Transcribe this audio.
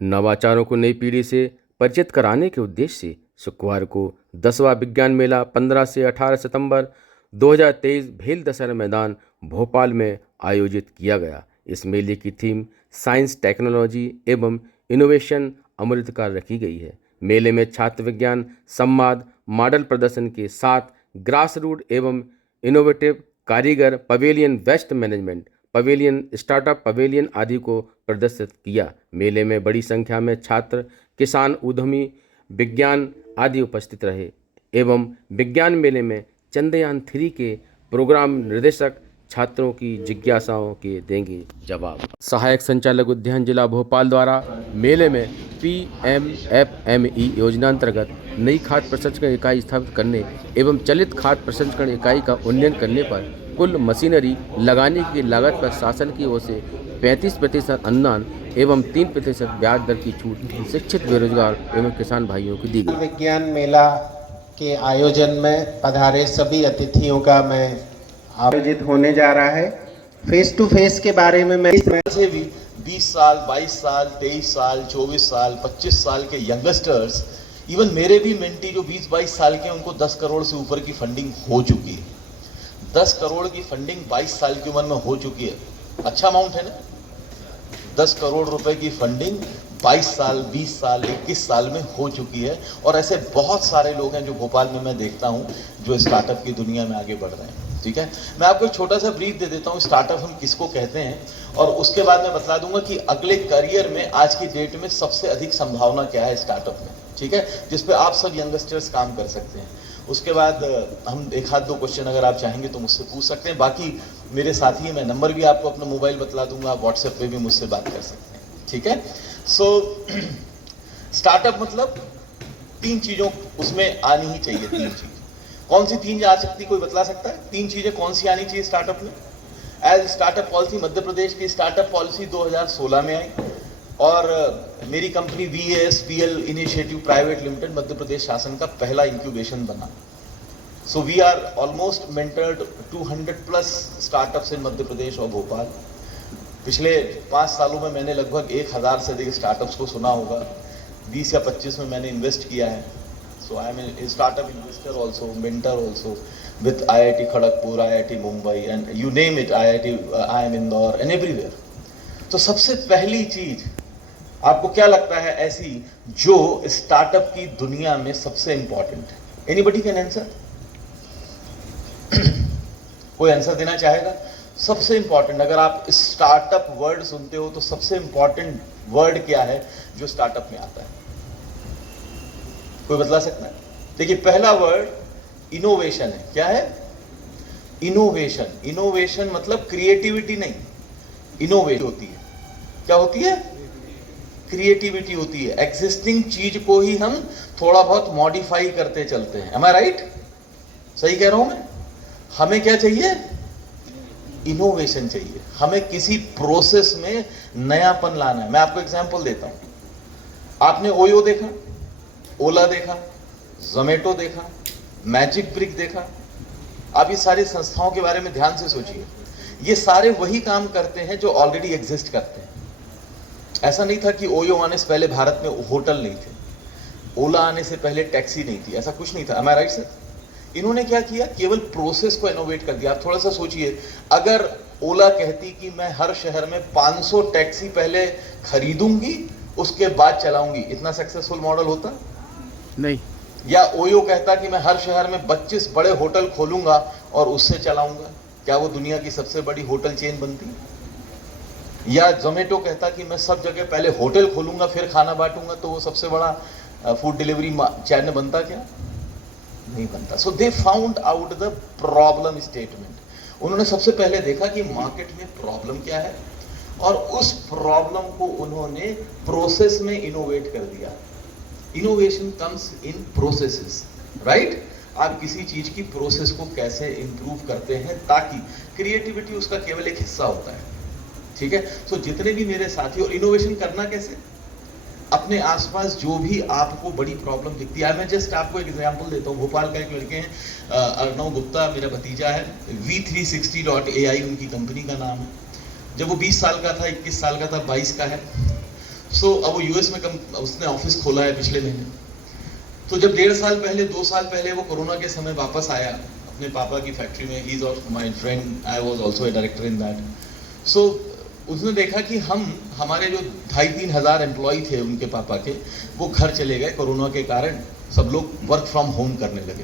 नवाचारों को नई पीढ़ी से परिचित कराने के उद्देश्य से शुक्रवार को 10वां विज्ञान मेला 15 से 18 सितंबर 2023 भेल दशहरा मैदान भोपाल में आयोजित किया गया। इस मेले की थीम साइंस, टेक्नोलॉजी एवं इनोवेशन अमृतकाल रखी गई है। मेले में छात्र विज्ञान संवाद, मॉडल प्रदर्शन के साथ ग्रास रूट एवं इनोवेटिव कारीगर pavilion, waste management pavilion, startup pavilion आदि को प्रदर्शित किया। मेले में बड़ी संख्या में छात्र, किसान, उद्यमी, विज्ञान आदि उपस्थित रहे एवं विज्ञान मेले में चंद्रयान 3 के प्रोग्राम निर्देशक छात्रों की जिज्ञासाओं के देंगे जवाब। सहायक संचालक उद्यान जिला भोपाल द्वारा मेले में PMFME योजना अंतर्गत नई खाद्य प्रसंस्करण इकाई स्थापित करने एवं चलित खाद्य प्रसंस्करण इकाई का उन्नयन करने पर कुल मशीनरी लगाने की लागत पर शासन की ओर से 35% अनुदान एवं 3% ब्याज दर की छूट शिक्षित, बेरोजगार एवं किसान भाइयों को दी गई। विज्ञान मेला के आयोजन में पधारे सभी अतिथियों का मैं आयोजित होने जा रहा है। फेस टू फेस के बारे में मैं से भी 20 साल, 22 साल, 23 साल, 24 साल, 25 साल के यंगस्टर्स, इवन मेरे भी मेंटी जो 20-22 साल के, उनको 10 करोड़ से ऊपर की फंडिंग हो चुकी है। 10 करोड़ की फंडिंग 22 साल की उम्र में हो चुकी है। अच्छा अमाउंट है ना? 10 करोड़ रुपए की फंडिंग 22 साल, 20 साल, 21 साल में हो चुकी है। और ऐसे बहुत सारे लोग हैं जो भोपाल में मैं देखता हूं जो स्टार्टअप की दुनिया में आगे बढ़ रहे हैं। ठीक है, मैं आपको एक छोटा सा ब्रीफ दे देता हूं स्टार्टअप हम किसको कहते हैं, और उसके बाद मैं बता दूंगा कि अगले करियर में आज की डेट में सबसे अधिक संभावना क्या है स्टार्टअप में। ठीक है, जिसपे आप सब यंगस्टर्स काम कर सकते हैं। उसके बाद हम एक आध दो क्वेश्चन अगर आप चाहेंगे तो मुझसे पूछ सकते हैं। बाकी मेरे साथी हैं, मैं नंबर भी आपको अपना मोबाइल बतला दूंगा, आप व्हाट्सएप पे भी मुझसे बात कर सकते हैं। ठीक है, सो स्टार्टअप मतलब 3 चीजों उसमें आनी ही चाहिए। 3 चीज, कौन सी 3 आ सकती, कोई बतला सकता है? 3 चीजें कौन सी आनी चाहिए स्टार्टअप में? As startup policy, Madhya Pradesh की स्टार्टअप पॉलिसी 2016 में आई और मेरी company VASPL initiative private limited Madhya Pradesh शासन का पहला इंक्यूबेशन बना। So we are almost mentored 200+ startups in Madhya Pradesh और भोपाल। पिछले 5 सालों में मैंने लगभग 1000 से अधिक स्टार्टअप्स को सुना होगा। 20 या 25 में मैंने इन्वेस्ट किया है। So I am a startup investor also, mentor also with IIT Kharagpur, IIT Mumbai and you name it, IIM Indore and everywhere. तो सबसे पहली चीज आपको क्या लगता है ऐसी जो स्टार्टअप की दुनिया में सबसे इंपॉर्टेंट है? Anybody can answer? कोई आंसर देना चाहेगा? सबसे इंपॉर्टेंट, अगर आप स्टार्टअप वर्ड सुनते हो तो सबसे इंपॉर्टेंट वर्ड क्या है जो स्टार्टअप में आता है? कोई बतला सकता है? देखिए, पहला वर्ड इनोवेशन है। क्या है? इनोवेशन। इनोवेशन मतलब क्रिएटिविटी नहीं, इनोवेट होती है। क्या होती है? क्रिएटिविटी होती है। एग्जिस्टिंग चीज को ही हम थोड़ा बहुत मॉडिफाई करते चलते हैं। एम आई राइट? सही कह रहा हूं मैं? हमें क्या चाहिए? इनोवेशन चाहिए। हमें किसी प्रोसेस में नयापन लाना है। मैं आपको एग्जांपल देता हूं। आपने ओयो देखा, ओला देखा, जोमेटो देखा, मैजिक ब्रिक देखा। आप इस सारी संस्थाओं के बारे में ध्यान से सोचिए। ये सारे वही काम करते हैं जो ऑलरेडी एग्जिस्ट करते हैं। ऐसा नहीं था कि ओयो आने से पहले भारत में होटल नहीं थे, ओला आने से पहले टैक्सी नहीं थी, ऐसा कुछ नहीं था। एम आई राइट सर? इन्होंने क्या किया? केवल प्रोसेस को इनोवेट कर दिया। आप थोड़ा सा सोचिए, अगर ओला कहती कि मैं हर शहर में 500 टैक्सी पहले खरीदूंगी उसके बाद चलाऊंगी, इतना सक्सेसफुल मॉडल होता? नहीं। या ओयो कहता कि मैं हर शहर में 25 बड़े होटल खोलूंगा और उससे चलाऊंगा, क्या वो दुनिया की सबसे बड़ी होटल चेन बनती? या जोमेटो कहता कि मैं सब जगह पहले होटल खोलूंगा फिर खाना बांटूंगा, तो वो सबसे बड़ा फूड डिलीवरी चैन बनता? क्या नहीं बनता। So they found out the problem statement. उन्होंने सबसे पहले देखा कि मार्केट में प्रॉब्लम क्या है और उस प्रॉब्लम को उन्होंने प्रोसेस में इनोवेट कर दिया। Innovation comes in processes, right? आप किसी चीज की प्रोसेस को कैसे इंप्रूव करते हैं ताकि क्रिएटिविटी उसका केवल एक हिस्सा होता है। ठीक है, तो जितने भी मेरे साथी, और इनोवेशन करना कैसे? अपने आसपास जो भी आपको बड़ी प्रॉब्लम दिखती है, मैं जस्ट आपको एक एग्जांपल देता हूँ। भोपाल का एक लड़के हैं अर्णव गुप्ता, मेरा भतीजा है, V360.ai उनकी कंपनी का नाम है। जब वो 20 साल का था, 21 साल का था, 22 का है, सो अब वो यूएस में उसने ऑफिस खोला है पिछले महीने। तो जब 1.5 साल पहले 2 साल पहले वो कोरोना के समय वापस आया अपने पापा की फैक्ट्री में, he is my friend, I was also a director in that. So उसने देखा कि हमारे जो 2,500-3 हज़ार एम्प्लॉय थे उनके पापा के, वो घर चले गए कोरोना के कारण, सब लोग वर्क फ्रॉम होम करने लगे।